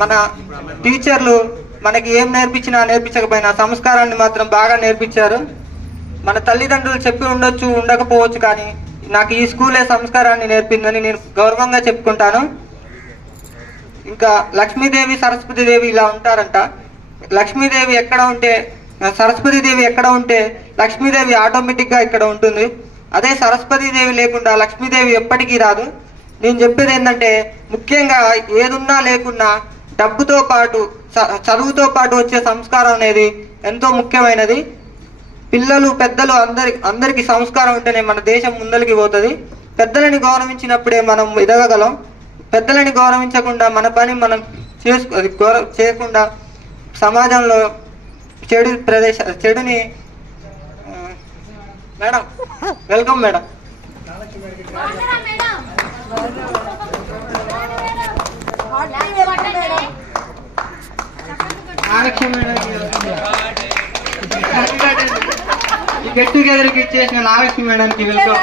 మన టీచర్లు మనకి ఏం నేర్పించినా నేర్పించకపోయినా సంస్కారాన్ని మాత్రం బాగా నేర్పించారు. మన తల్లిదండ్రులు చెప్పి ఉండొచ్చు ఉండకపోవచ్చు, కానీ నాకు ఈ స్కూలే సంస్కారాన్ని నేర్పిందని నేను గౌరవంగా చెప్పుకుంటాను. ఇంకా లక్ష్మీదేవి సరస్వతీదేవి ఇలా ఉంటారంట. లక్ష్మీదేవి ఎక్కడ ఉంటే సరస్వతీదేవి ఎక్కడ ఉంటే లక్ష్మీదేవి ఆటోమేటిక్గా ఇక్కడ ఉంటుంది. అదే సరస్వతీదేవి లేకుండా లక్ష్మీదేవి ఎప్పటికీ రాదు. నేను చెప్పేది ఏంటంటే, ముఖ్యంగా ఏదున్నా లేకున్నా డబ్బుతో పాటు చదువుతో పాటు వచ్చే సంస్కారం అనేది ఎంతో ముఖ్యమైనది. పిల్లలు పెద్దలు అందరికి సంస్కారం ఉంటేనే మన దేశం ముందరికి పోతుంది. పెద్దలని గౌరవించినప్పుడే మనం ఎదగగలం. పెద్దలని గౌరవించకుండా మన పని మనం చేయకుండా సమాజంలో చెడుని మేడం వెల్కమ్ మేడం. ఈ గెట్ టుగెదర్కి ఇచ్చేసిన నాగలక్ష్మి మేడానికి వెల్కమ్.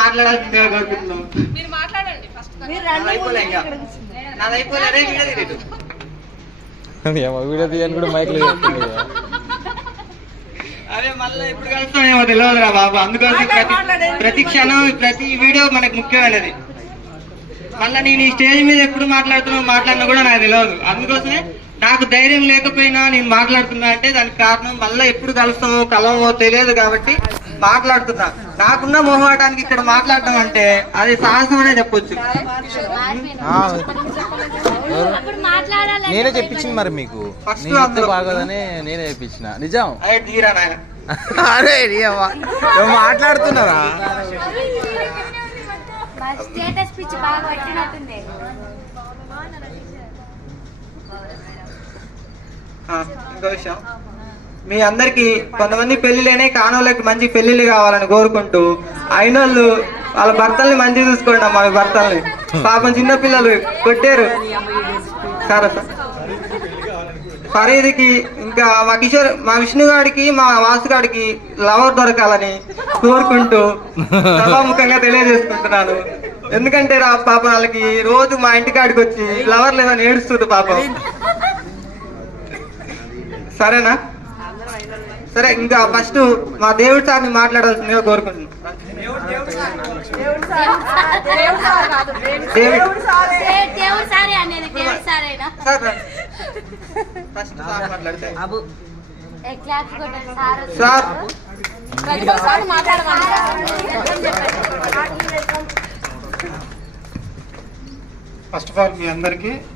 మాట్లాడాల్సిందిగా కోరుకుంటున్నాం. వీడియో తీయని కూడా మైక్లో అదే మళ్ళీ ఎప్పుడు కలుస్తామేమో తెలియదురా బాబు. అందుకోసం ప్రతి క్షణం ప్రతి వీడియో మనకు ముఖ్యమైనది. మళ్ళీ నేను ఈ స్టేజ్ మీద ఎప్పుడు మాట్లాడినా కూడా నాకు తెలియదు. అందుకోసమే నాకు ధైర్యం లేకపోయినా నేను మాట్లాడుతున్నా అంటే దానికి కారణం మళ్ళీ ఎప్పుడు కలవమో తెలియదు కాబట్టి మాట్లాడుతున్నా. నాకున్న మొహమాటానికి ఇక్కడ మాట్లాడటం అంటే అది సాహసం అనే చెప్పొచ్చు. నేనే చెప్పించింది మరి మీకు బాగోదని నేనే చెప్పించిన. నిజం. అరే మాట్లాడుతున్నారా? ఇంకో విషయం, మీ అందరికి కొంతమంది పెళ్లిలేనే కానోళ్ళకి మంచి పెళ్లిళ్ళు కావాలని కోరుకుంటూ అయినోళ్ళు వాళ్ళ భర్తల్ని మంచి చూసుకోండి అమ్మా. మీ భర్తల్ని పాపం చిన్నపిల్లలు కొట్టారు సరే ఫరీద్కి, ఇంకా మా విష్ణుగాడికి మా వాసుగాడికి లవర్ దొరకాలని కోరుకుంటూ సభాముఖంగా తెలియజేసుకుంటున్నాను. ఎందుకంటే పాపం వాళ్ళకి రోజు మా ఇంటికాడికి వచ్చి లవర్ లేదని ఏడుస్తుంది పాపం. సరేనా? సరే, ఇంకా ఫస్ట్ మా దేవుడి సార్ని మాట్లాడాల్సిందిగా కోరుకుంటున్నాను. ఫస్ట్ ఆఫ్ ఆల్ మీ అందరికీ